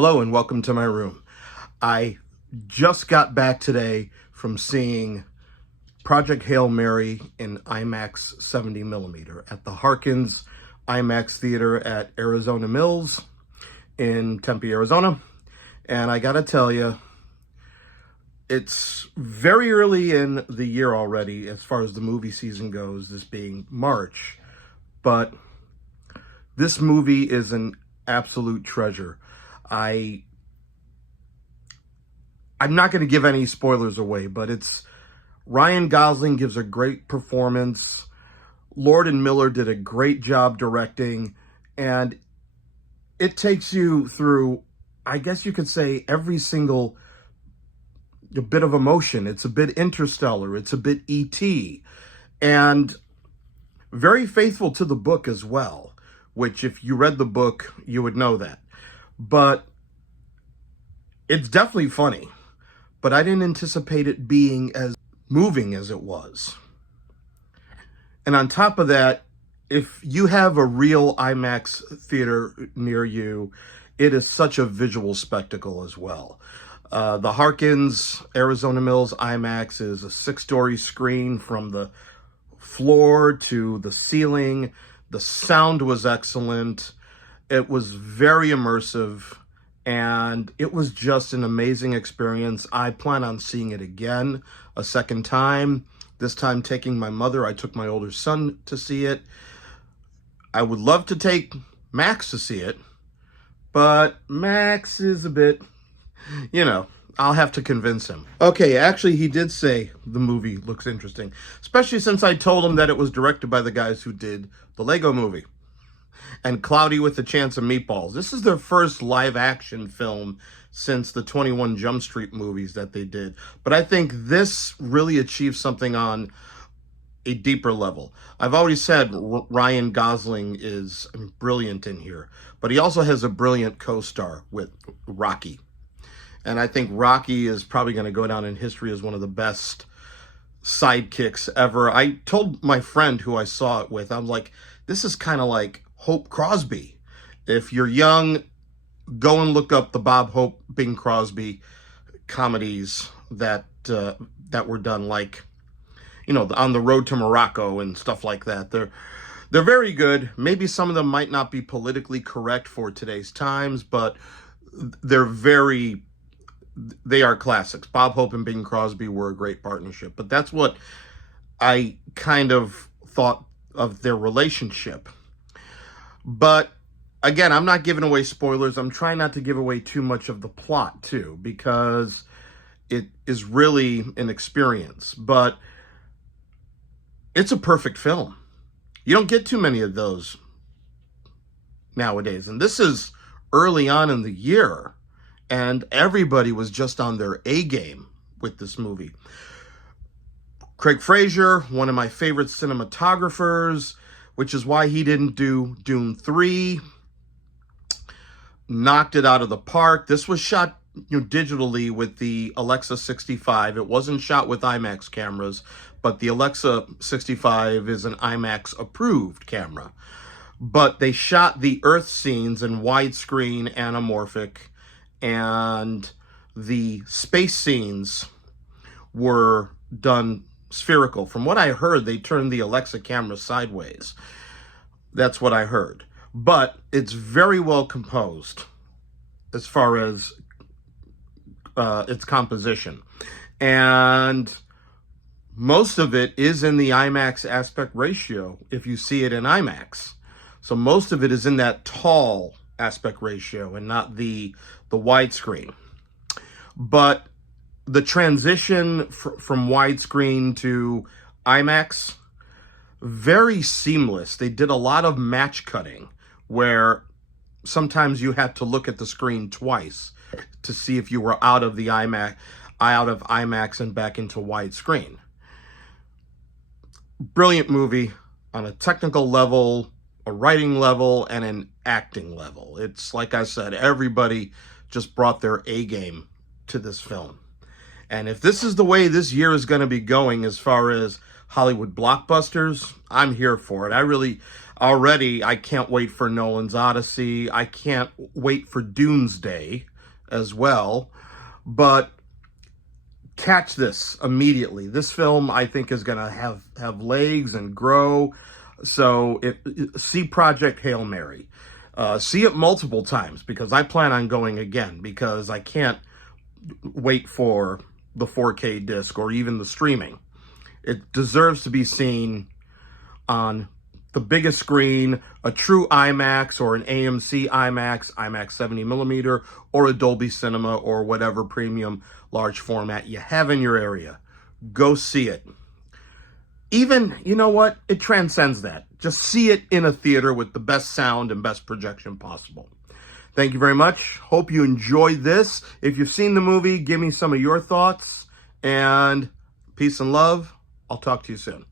Hello and welcome to my room. I just got back today from seeing Project Hail Mary in IMAX 70mm at the Harkins IMAX Theater at Arizona Mills in Tempe, Arizona. And I gotta tell you, it's very early in the year already as far as the movie season goes, this being March. But this movie is an absolute treasure. I'm not going to give any spoilers away, but it's Ryan Gosling gives a great performance. Lord and Miller did a great job directing, and it takes you through, I guess you could say, every single bit of emotion. It's a bit Interstellar, it's a bit E.T., and very faithful to the book as well, which if you read the book, you would know that. But it's definitely funny, but I didn't anticipate it being as moving as it was. And on top of that, if you have a real IMAX theater near you, it is such a visual spectacle as well. The Harkins Arizona Mills IMAX is a 6-story screen from the floor to the ceiling. The sound was excellent. It was very immersive, and it was just an amazing experience. I plan on seeing it again a second time, this time taking my mother. I took my older son to see it. I would love to take Max to see it, but Max is a bit, I'll have to convince him. Okay, actually, he did say the movie looks interesting, especially since I told him that it was directed by the guys who did the Lego Movie and Cloudy with a Chance of Meatballs. This is their first live-action film since the 21 Jump Street movies that they did. But I think this really achieves something on a deeper level. I've already said Ryan Gosling is brilliant in here, but he also has a brilliant co-star with Rocky. And I think Rocky is probably going to go down in history as one of the best sidekicks ever. I told my friend who I saw it with, I was like, this is kind of like Hope Crosby. If you're young, go and look up the Bob Hope, Bing Crosby comedies that were done, like, On the Road to Morocco and stuff like that. They're very good. Maybe some of them might not be politically correct for today's times, but they are classics. Bob Hope and Bing Crosby were a great partnership. But that's what I kind of thought of their relationship. But again, I'm not giving away spoilers. I'm trying not to give away too much of the plot too, because it is really an experience. But it's a perfect film. You don't get too many of those nowadays. And this is early on in the year, and everybody was just on their A game with this movie. Craig Fraser, one of my favorite cinematographers, which is why he didn't do Dune 3, knocked it out of the park. This was shot digitally with the Alexa 65. It wasn't shot with IMAX cameras, but the Alexa 65 is an IMAX approved camera. But they shot the Earth scenes in widescreen anamorphic, and the space scenes were done spherical. From what I heard, they turned the Alexa camera sideways. That's what I heard. But it's very well composed as far as its composition. And most of it is in the IMAX aspect ratio if you see it in IMAX. So most of it is in that tall aspect ratio and not the widescreen. But the transition from widescreen to IMAX, very seamless. They did a lot of match cutting where sometimes you had to look at the screen twice to see if you were out of IMAX and back into widescreen. Brilliant movie on a technical level, a writing level, and an acting level. It's like I said, everybody just brought their A game to this film. And if this is the way this year is going to be going as far as Hollywood blockbusters, I'm here for it. Already, I can't wait for Nolan's Odyssey. I can't wait for Doomsday as well. But catch this immediately. This film, I think, is going to have legs and grow. So see Project Hail Mary. See it multiple times, because I plan on going again, because I can't wait for the 4K disc or even the streaming. It deserves to be seen on the biggest screen, a true IMAX or an AMC IMAX, IMAX 70 millimeter, or a Dolby Cinema, or whatever premium large format you have in your area. Go see it. Even, you know what? It transcends that. Just see it in a theater with the best sound and best projection possible. Thank you very much. Hope you enjoyed this. If you've seen the movie, give me some of your thoughts. And peace and love. I'll talk to you soon.